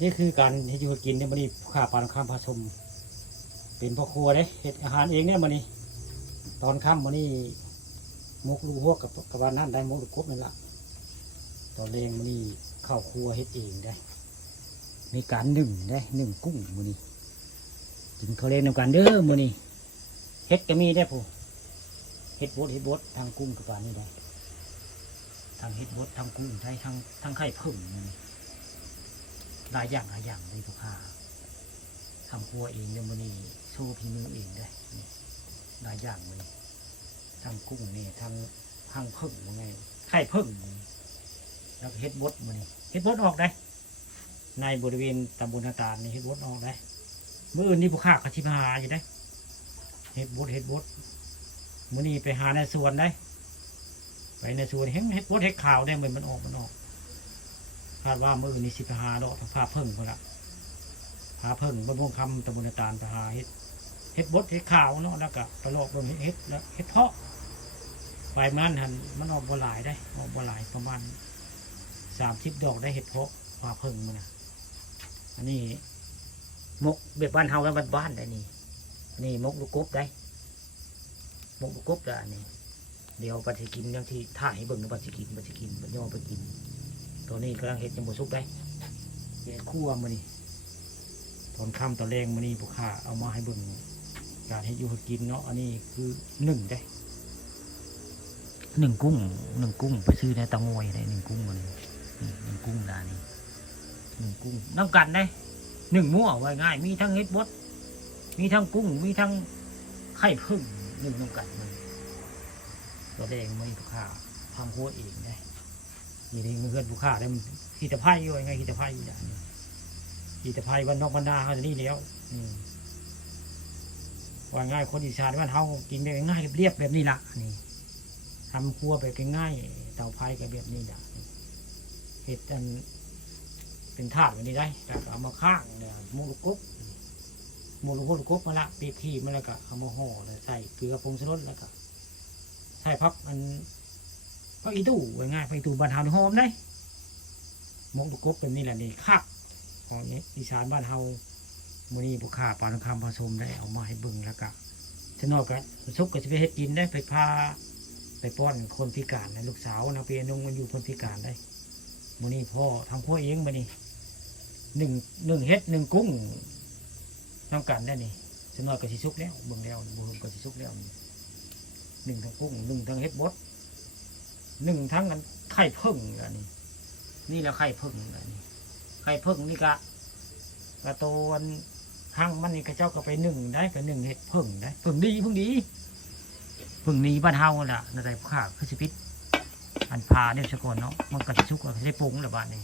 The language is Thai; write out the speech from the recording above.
นี่คือการที่อยู่กินเนี่ยมันนี่ข้าปลาข้ามผสมเป็นพ่อครัวเลยเฮ็ดอาหารเองเนี่ยมันนี่ตอนค่ำมันนี่มกลูกหัวกับวันนั้นได้มกลูกกบนั่นละตอนแรงมันนี่ข้าวครัวเฮ็ดเองได้มีการหนึ่งกุ้งมันนี่กินข้าวเล่นนำกันเด้อมันนี่เฮ็ดก็มีได้ผู้เฮ็ดบดทางกุ้งกับปลานี่ได้ทางเฮ็ดบดทางกุ้งได้ทางไข่ผึ่งมันนี่หลายอย่างเลยทุกข้าทำครัวเองเนี่ยมันนี่โชว์พีมือเองได้หลายอย่างเลยทางกุ้งนี่ทางผึ่งมันไงไข่ผึ่งแล้วเฮ็ดบดมันนี่เฮ็ดบดออกได้ในบริเวณตำบลนาตาลนี่เฮ็ดบดออกได้เมื่ออื่นนี่พวกข้าก็ชิมหาอยู่ได้เฮ็ดบดมื่อนี้ไปหาในสวนได้ไปในสวนเฮ็ดบดเฮ็ดข่าวได้มันออกคาดว่ามื่ออื่นนี่สิไปหาดอกพาเพิ่งคนละพาเพิ่งบนวงคำตำบลนาตาลไปหาเฮ็ดบดเฮ็ดข่าวเนาะแล้วก็ไปลอกบนเฮ็ดแล้วเฮ็ดเพาะใบมันออกบัวหลายได้ออกบัวหลายประมาณ30 ดอกได้เฮ็ดเพาะพาเพิ่งมันนะอันนี้มกเบ็ดบ้านเฮากันบ้านได้นี่มกลูกกบได้มกลูกกบได้นี่เดี๋ยวปัจจิกินอย่างที่ถ่ายให้เบิ่งปัจจิกินมันย่อไปกินตัวนี้กำลังเห็ดยังบ่สุกได้เห็ดคั่วมันนี่ตอนค่ำตอนแรงมันนี่พวกข้าเอามาให้เบิ่งการให้อยู่ให้กินเนาะอันนี้คือ1ได้1 กุ้งไปซื้อในตะงวยได้1 กุ้งมัน1 กุ้งได้นี่1 กุ้งน้ำกันได้1 มั่วไว้ง่ายมีทั้งเห็ดบดมีทั้งกุ้งมีทั้งไข่ผึ่ง1น้ำกันมันตัวแดงไม่ผู้ค่าทำหัวเองได้ยี่นี่เงินผู้ค่าได้ขีตะไคร้อยู่ไงขีตะไคร้อย่างนี้ขีตะไคร้วันนอกวันนาเขาจะนี่แล้วว่าง่ายคนอีสานว่าเขากินแบบง่ายเรียบแบบนี้ละนี่ทำครัวแบบง่ายเตาไฟกับแบบนี้ละเห็ดอันเป็นถาดแบบนี้ได้แต่เอามาข้างเนี่ยมูลูกกบมาละปีกขี้มาแล้วก็เอามาห่อใส่เกลือผงชูรสแล้วก็ใส่พักอีตู้ง่ายพักอีตู้บานเฮาหอมได้มกลูกกบเป็นนี่แหละนี่คักของอีสานบ้านเฮามื้อนี้ผู้ค้าปลาคำผสมได้เอามาให้เบิ่งแล้วก็จะนอกกันซุกก็จะไปเฮ็ดกินได้ไปพาไปป้อนคนพิการนะลูกสาวนะเปียนงมันอยู่คนพิการได้มื้อนี้พ่อทำพ่อเองมื้อนี้1เฮ็ด1 กุ้งน้ำกันได้นี่จะนอกก็สิซุกแล้วเบิ่งแล้วบ่เบิ่งก็สิซุกแล้ว1 ทั้งกุ้ง1 ทั้งเฮ็ดบด1 ทั้งกันไข่ผึ่งอันนี้นี่แล้วไข่ผึ่งอันนี้ไข่ผึ่งนี่กะตัวหั่งมันนี่กระเจ้าก็ไป1ได้ไป1เฮ็ดผึ่งได้ผึ่งดีบ้านเฮาล่ะในใจข้าคือสิพิษอันพาเนี่ยซะก่อนเนาะมันก็สิสุกก็สิได้ปรุงแล้วบาดนี้